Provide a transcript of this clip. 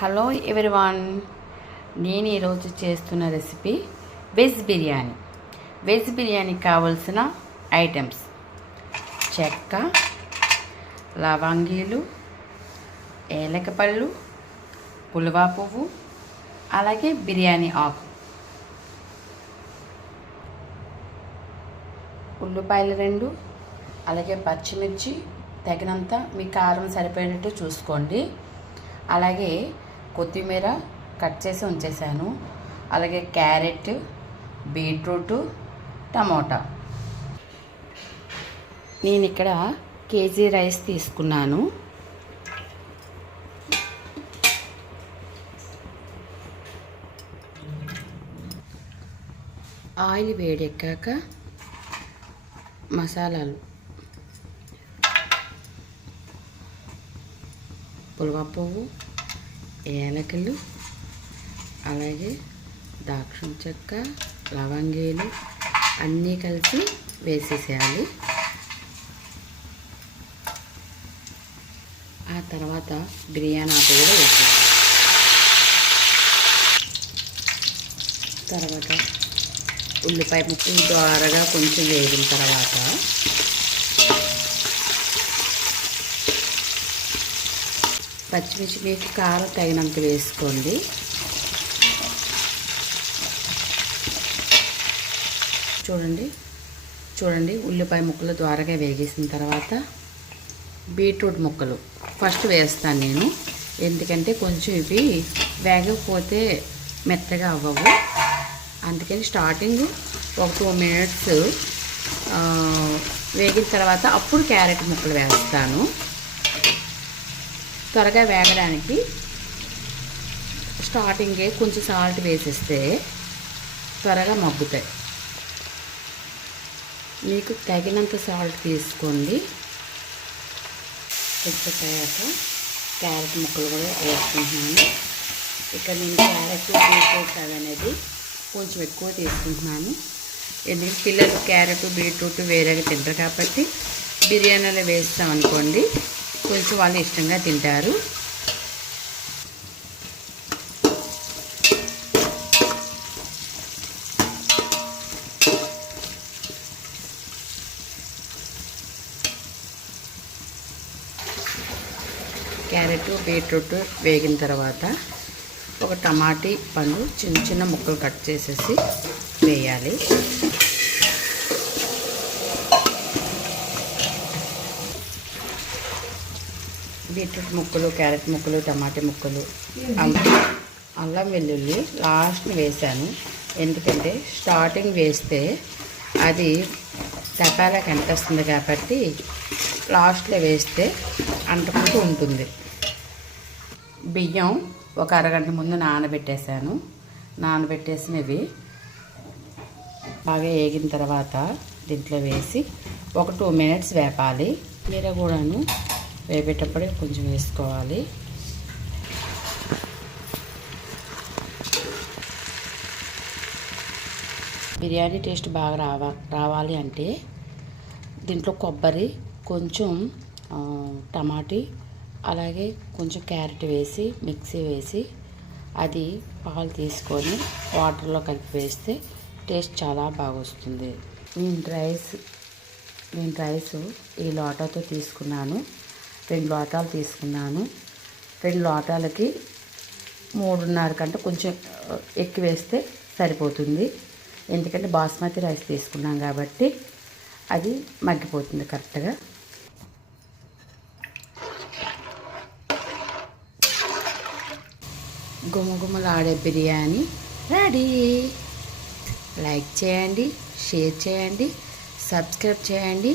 Hello everyone, నేను ఈరోజు చేస్తున్న రెసిపీ వెజ్ బిర్యానీ. వెజ్ బిర్యానీకి కావలసిన ఐటమ్స్: చెక్క, లవంగీలు, ఏలకపళ్ళు, పులువా పువ్వు, అలాగే బిర్యానీ ఆకు, ఉల్లిపాయలు 2, అలాగే పచ్చిమిర్చి తగినంత మీ కారం సరిపోయేటట్టు చూసుకోండి. అలాగే కొత్తిమీర కట్ చేసి ఉంచేసాను. అలాగే క్యారెట్, బీట్రూట్, టమోటా. నేను ఇక్కడ కేజీ రైస్ తీసుకున్నాను. ఆయిల్ వేడెక్కాక మసాలాలు: పులువా పువ్వు, ఏలకలు, అలాగే దాక్షిణ చెక్క, లవంగీలు అన్నీ కలిసి వేసేసేయాలి. ఆ తర్వాత బిర్యానీ ఆకు కూడా వేసేయాలి. తర్వాత ఉల్లిపాయ ముక్కలు ద్వారాగా కొంచెం వేగిన తర్వాత పచ్చిమిర్చి మీకు కారం తగినంత వేసుకోండి. చూడండి ఉల్లిపాయ ముక్కలు ద్వారాగా వేగేసిన తర్వాత బీట్రూట్ ముక్కలు ఫస్ట్ వేస్తాను నేను, ఎందుకంటే కొంచెం ఇవి వేగకపోతే మెత్తగా అవ్వవు. అందుకని స్టార్టింగ్ ఒక 2 minutes వేగిన తర్వాత అప్పుడు క్యారెట్ ముక్కలు వేస్తాను. త్వరగా వేగడానికి స్టార్టింగే కొంచెం సాల్ట్ వేసేస్తే త్వరగా మగ్గుతాయి. మీకు తగినంత సాల్ట్ తీసుకోండి. ఉడికిపోయాక క్యారెట్ ముక్కలు కూడా వేసుకుంటున్నాను. ఇక్కడ నేను క్యారెట్ బీట్రూట్ అనేది కొంచెం ఎక్కువ తీసుకుంటున్నాను, ఎందుకంటే పిల్లలు క్యారెట్ బీట్రూట్ వేరేగా తింటారు కాబట్టి బిర్యానీలో వేస్తామనుకోండి కొంచెం వాళ్ళు ఇష్టంగా తింటారు. క్యారెట్ బీట్రూట్ వేగిన తర్వాత ఒక టమాటీ పండు చిన్న చిన్న ముక్కలు కట్ చేసేసి వేయాలి. బీట్రూట్ ముక్కలు, క్యారెట్ ముక్కలు, టమాటా ముక్కలు, అల్లం వెల్లుల్లి లాస్ట్ని వేసాను, ఎందుకంటే స్టార్టింగ్ వేస్తే అది తపాలకు అంటేస్తుంది కాబట్టి లాస్ట్లో వేస్తే అంటుకుంటూ ఉంటుంది. బియ్యం ఒక అరగంట ముందు నానబెట్టేసినవి బాగా వేగిన తర్వాత దీంట్లో వేసి ఒక 2 minutes వేపాలి. జీర కూడాను వేపేటప్పుడే కొంచెం వేసుకోవాలి. బిర్యానీ టేస్ట్ బాగా రావాలి అంటే దీంట్లో కొబ్బరి, కొంచెం టమాటీ, అలాగే కొంచెం క్యారెట్ వేసి మిక్సీ వేసి అది పాలు తీసుకొని వాటర్లో కలిపి వేస్తే టేస్ట్ చాలా బాగా వస్తుంది. నేను రైస్ ఈ లోటాతో తీసుకున్నాను. 2 లోటాలు తీసుకున్నాను. 2 లోటాలకి 3.5 కంటే కొంచెం ఎక్కువ వేస్తే సరిపోతుంది, ఎందుకంటే బాస్మతి రైస్ తీసుకున్నాం కాబట్టి అది మగ్గిపోతుంది కరెక్ట్గా. గుమగుమలాడే బిర్యానీ రెడీ. లైక్ చేయండి, షేర్ చేయండి, సబ్స్క్రైబ్ చేయండి.